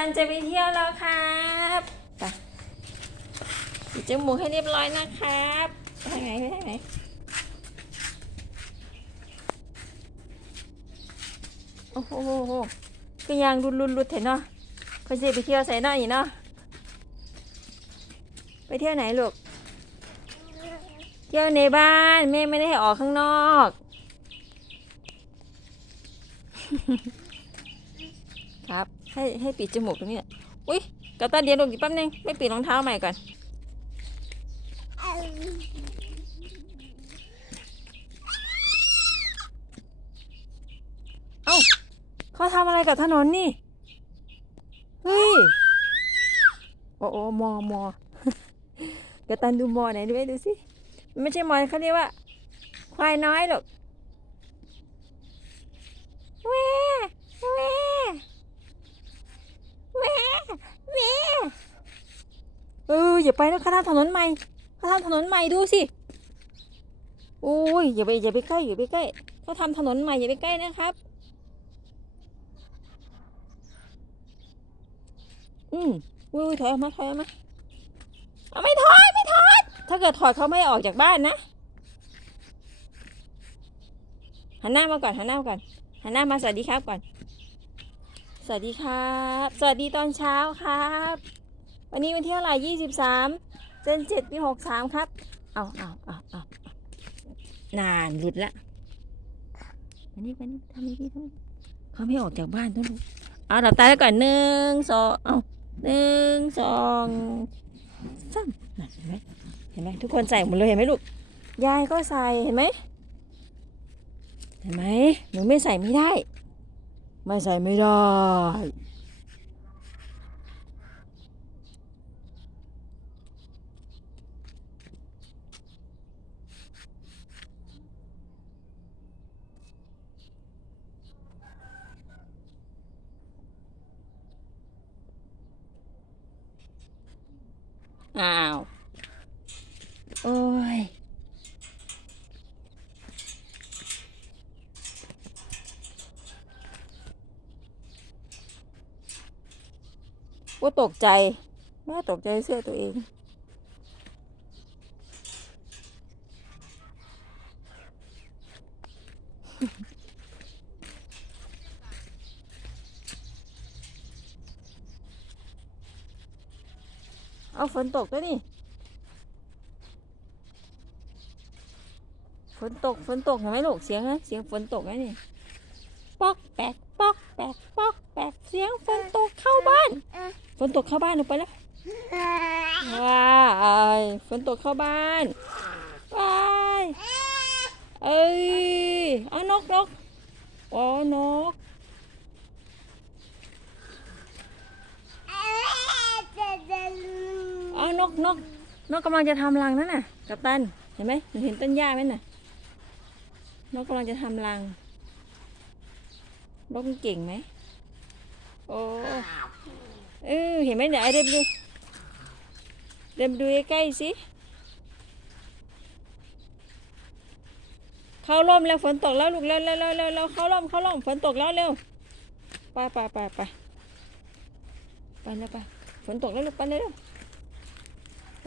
ตันจะไปเที่ยวแล้วครับไปปิดจมูกให้เรียบร้อยนะครับไปทางไหนไปทางไหนโอ้โหก็ยังรุนรุนรุดเห็นเนาะเพื่อจะไปเที่ยวใส่หน้าอีกเนาะไปเที่ยวไหนลูก เที่ยวในบ้านแม่ไม่ได้ให้ออกข้างนอกครับ ให้ให้ปิดจมูกตรงนี้อุ้ยกับตาเดียวลงอีกแป๊บนึงไม่ปิดรองเท้าใหม่ก่อนเอ้าเขาทำอะไรกับถนนนี่เฮ้ยโอ้โอมอมอกระตันดูมอไหนดูไหมดูสิไม่ใช่มอเขาเรียกว่า ควายน้อยหรอกแหวแหวแหวแหวเอย่าไปนะเขาทำถนนใหม่เขาทำถนนใหม่ดูสิโอ้ยอย่าไปอย่าไปใกล้อย่าไปใกล้เขาทำถนนใหม่อย่าไปใกล้นะครับ อืมอุ้ยถอยออกมาถอยออกมาเอาไม่ถอยไม่ถอยถ้าเกิดถอยเขาไม่ออกจากบ้านนะหันหน้ามาก่อนหันหน้ามาก่อนหันหน้ามาสวัสดีครับก่อน สวัสดีครับ สวัสดีตอนเช้าครับ วันนี้วันที่เท่าไหร่ยี่สิบสามเดือนเจ็ดปีหกสามครับ เอาเอาเอาเอานานหลุดละวันนี้วันนี้ทำไม่ดีทำไมเขาไม่ออกจากบ้านต้องรู้เอาหลับตาแล้วก่อนหนึ่งสองเอาหนึ่งสองสามเห็นไหมเห็นไหมทุกคนใส่หมดเลยเห็นไหมลูก ยายก็ใส่เห็นไหมเห็นไหมหนูไม่ใส่ไม่ได้ ไม่ใส่ไม่ได้ อ้าว โอ้ย ว่าตกใจ แม่ตกใจเสื้อตัวเอง เอาฝนตกด้วยนี่ ฝนตก ฝนตกเห็นไหมลูก เสียงนะเสียงฝนตกนะนี่ ปอกแปกปอกแปกปอกแปกเสียงฝนตกเข้าบ้าน ฝนตกเข้าบ้านลงไปแล้วว้ายฝนตกเข้าบ้านว้ายเอ้ย เอานกนกอ๋อนกเอนกนกนกกำลังจะทำรังนั่นน่ะ กัปตัน เห็นไหมเห็นต้นหญ้าไหมน่ะ นกกำลังจะทำรัง นกมันเก่งไหม โอ้เออเห็นไหมเดี๋ยวไอเดินไปดูเดินไปดูใกล้ๆสิ เข้าร่มแล้วฝนตกแล้วลูกเร็วเร็วเร็วเร็วเข้าร่มเข้าร่มฝนตกแล้วเร็ว ไปไปไปไปไปแล้วไป ฝนตกแล้วลูกไปเร็ว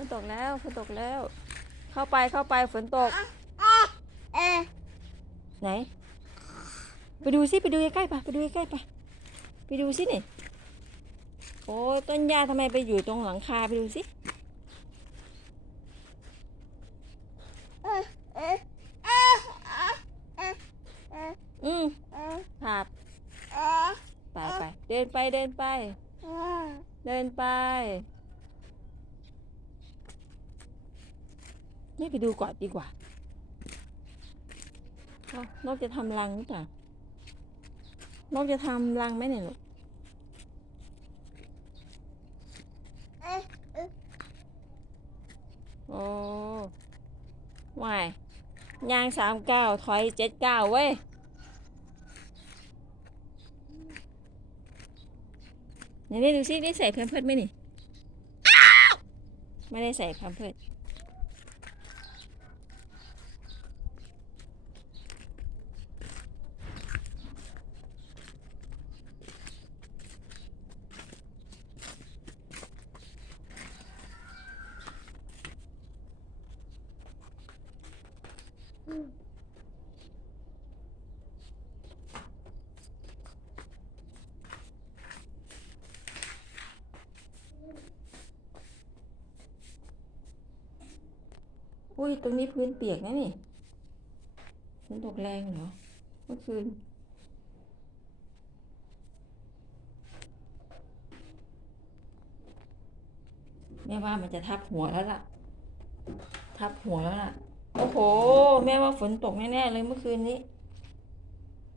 นตกแล้วฝนตกแล้ว เข้าไปเข้าไปฝนตกไหน ไปดูสิไปดูใกล้ๆไปไปดูใกล้ๆไปไปดูสินี่โอ้ยต้นหญ้าทำไมไปอยู่ตรงหลังคาไปดูสิอืมครับไปไปเดินไปเดินไปเดินไป นี่ไปดูก่อนดีกว่าเอ้านกจะทำรังหรือเปล่านอกจะทำรังไหมเนี่ยลูกโอ้วายยางสามเก้าถอยเจ็ดเก้าเว้ยเดี๋ยวนี่ดูซิได้ใส่แพมเพิร์ดไหมนี่ ไม่ได้ใส่แพมเพิร์ด อุ้ย ตรงนี้พื้นเปียกนะนี่ฝนตกแรงเหรอเมื่อคืนแม่ว่ามันจะทับหัวแล้วล่ะ ทับหัวแล้วล่ะ โอ้โห แม่ว่าฝนตกแน่ๆเลยเมื่อคืนนี้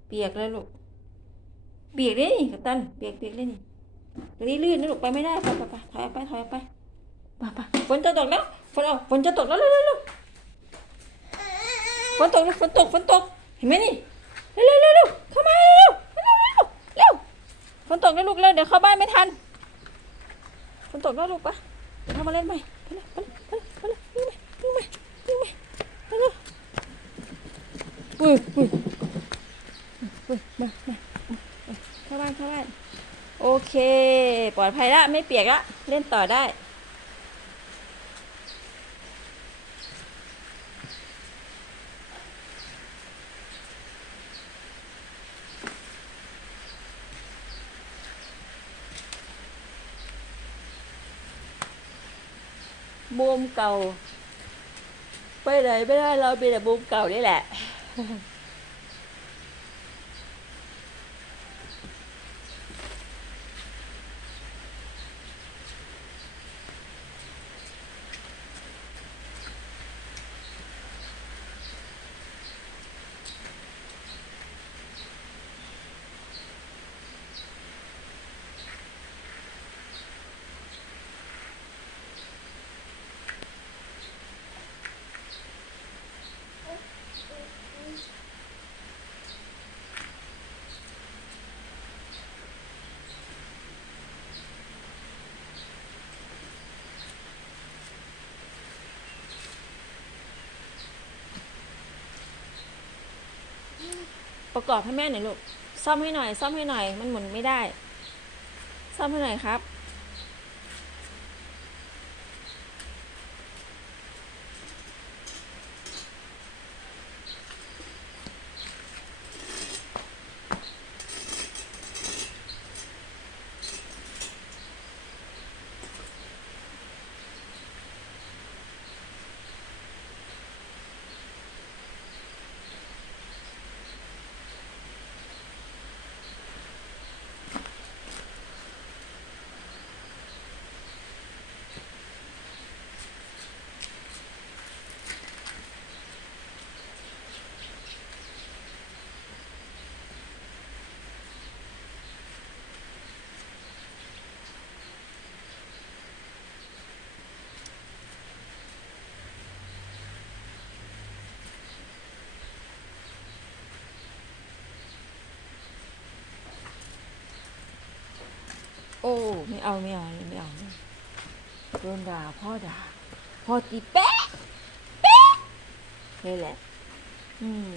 เปียกเลยลูก เปียกเลยนี่กัปตัน เปียกเปียกเลยนี่ตรงนี้ลื่นนะลูกไปไม่ได้ ไปไปไปถอยไปถอยไป ไปไปฝนจะตกแล้วฝนออกฝนจะตกแล้วเร็วเร็วเร็วฝนตกแล้วฝนตกฝนตกเห็นไหมนี่เร็วเร็วเร็วเข้ามาเร็วเร็วเร็วเร็วฝนตกแล้วลูกเร็วเดี๋ยวเข้าบ้านไม่ทันฝนตกแล้วลูกปะเดี๋ยวเข้ามาเล่นใหม่ไปเลยไปเลยไปเลยไปเลยวิ่งไปวิ่งไปวิ่งไปไปเลยอุ้ยอุ้ยอุ้ยมามาเข้าบ้านเข้าบ้านโอเค ปลอดภัยละไม่เปียกละเล่นต่อได้ บูมเก่า ไปไหนไม่ได้เราเป็นแต่บูมเก่านี่แหละ ประกอบให้แม่หน่อยลูก ซ่อมให้หน่อย ซ่อมให้หน่อย มันหมุนไม่ได้ ซ่อมให้หน่อยครับ โอ้ ไม่เอาไม่เอาไม่เอาโดนด่าพ่อด่าพ่อตีแป๊ะแป๊ะนี่แหละ อืม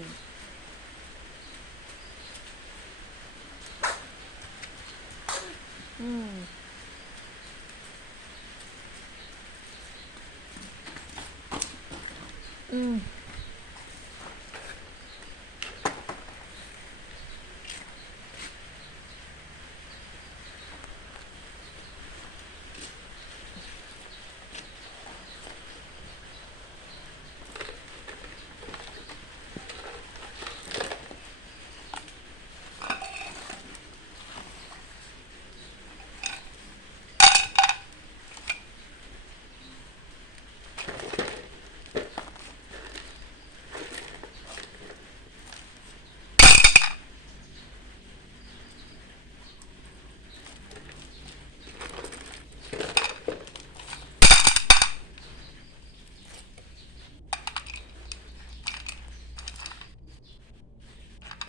อืมอืม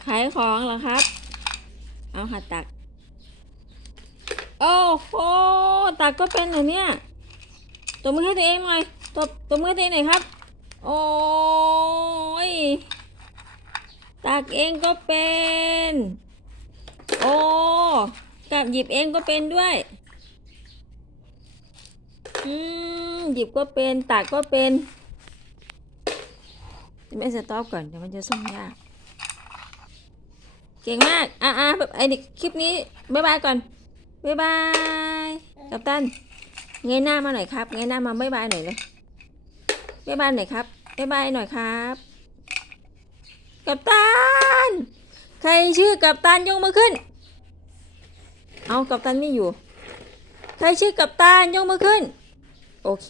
ขายของเหรอครับ เอาค่ะตัก โอ้โห ตักก็เป็นเหรอเนี่ยตัวมือให้ตัวเองหน่อยตัวตัวมือให้ตัวเองหน่อยครับ โอ้ย ตักเองก็เป็น โอ้กับหยิบเองก็เป็นด้วย อืม หยิบก็เป็น ตักก็เป็น ไม่สต็อปก่อนเดี๋ยวมันจะส่งยาก ก่งมาก อะอะแบบไอ้นี่คลิปนี้บ๊ายบายก่อนบ๊ายบายกับตันเงยหน้ามาหน่อยครับ เงยหน้ามาบ๊ายบายหน่อยเลยบ๊ายบายหน่อยครับบ๊ายบายหน่อยครับ กับตัน ใครชื่อกับตันยกมือขึ้น เอากับตันไม่อยู่ ใครชื่อกับตันยกมือขึ้น โอเค